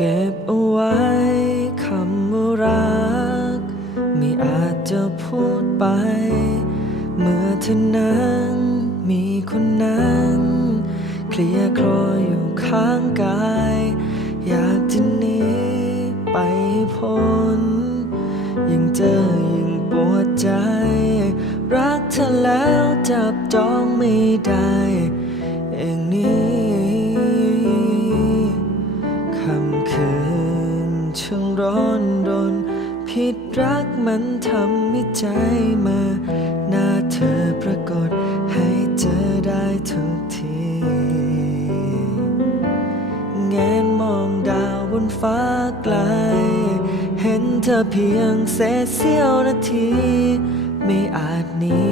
เก็บเอาไว้คำว่ารัก ไม่อาจจะพูดไป เมื่อเธอนั้นมีคนนั้น เคลียคลออยู่ข้างกาย อยากจะหนีไปพ้นยิ่งเจอยิ่งปวดใจ รักเธอแล้วจับจองไม่ได้ ดรักมันทำให้ใจมื่อหน้าเธอปรากฏให้เจอได้ทุกทีแงนมองดาวบนฟ้าไกล เห็นเธอเพียงเศษเสี้ยวนาที ไม่อาจหนี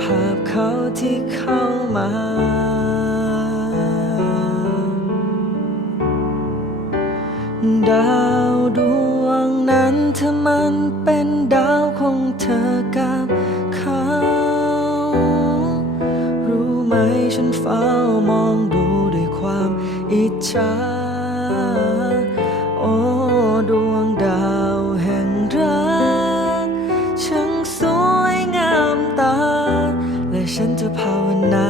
ภาพเขาที่เข้ามาดาวดวง นั้นเธอมันเป็นดาวของเธอกับเขา รู้ไหมฉันเฝ้ามองดูด้วยความอิจฉา โอ้ดวงดาวแห่งรักช่างสวยงามตา และฉันจะภาวนา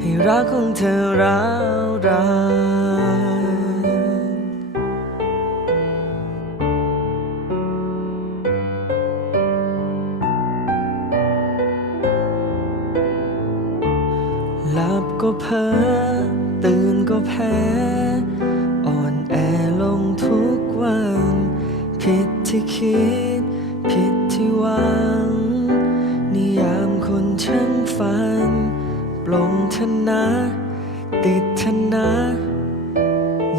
ให้รักของเธอร้าวรานหลับก็เพ้อตื่นก็แพ้อ่อนแอลงทุกวัน ผิดที่คิด ผิดที่วัง ฝัน ปลงทนะ ติดทนะ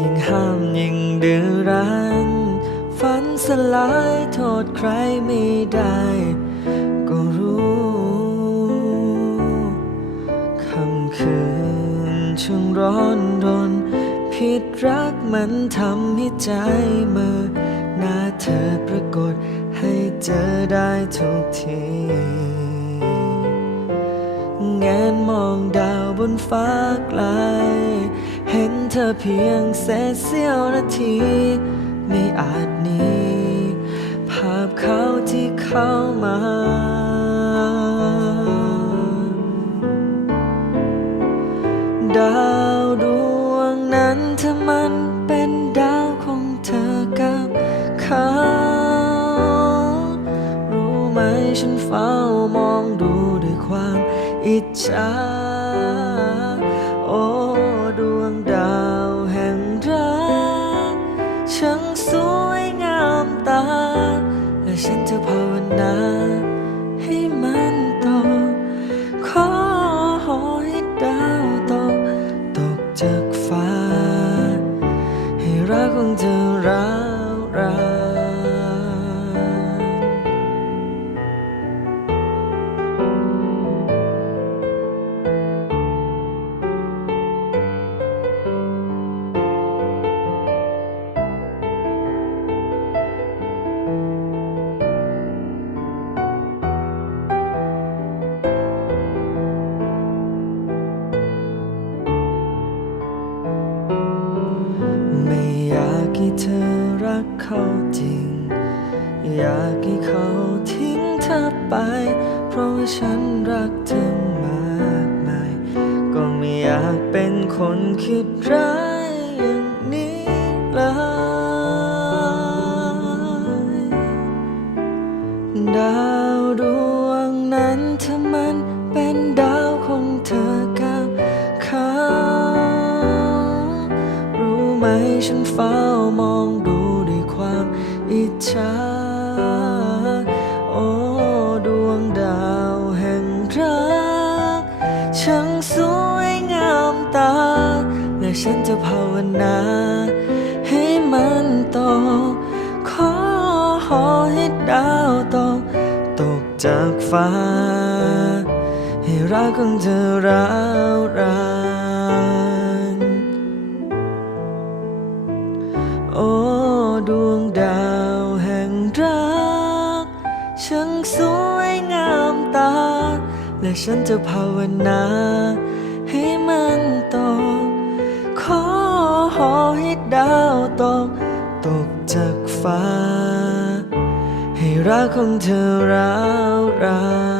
ยิ่งห้ามยิ่งดื้อรั้นฝันสลายโทษใครไม่ได้ ก็รู้ค่ำคืนช่างร้อนรนผิดรักมันทำให้ใจเมื่อหน้าเธอปรากฏให้เจอได้ทุกที นฟ้าไกล เห็นเธอเพียงเศษเสี้ยวนาที ไม่อาจหนีภาพเขาที่เข้ามาดาวดวงนั้นเธอมันเป็นดาวของเธอกับเขารู้ไหมฉันเฝ้ามองดูด้วยความอิจฉา ช่างสวยงามตาและฉันจะภาวนา ให้เธอรักเขาจริง อยากให้เขาทิ้งเธอไป เพราะว่าฉันรักเธอมากมาย ก็ไม่อยากเป็นคนคิดร้ายอย่างนี้เลยดาวดวงนั้นเธ ฉันเฝ้ามองดูด้วยความอิจฉา โอ้ ดวงดาวแห่งรักช่างสวยงามตา และฉันจะภาวนา ให้มันโต ขอให้ดาวตกตกจากฟ้า ให้รักของเธอร้าวราน ฉันจะภาวนา ให้มันตก ขอให้ดาวตก ตกจากฟ้า ให้รักของเธอร้าวราว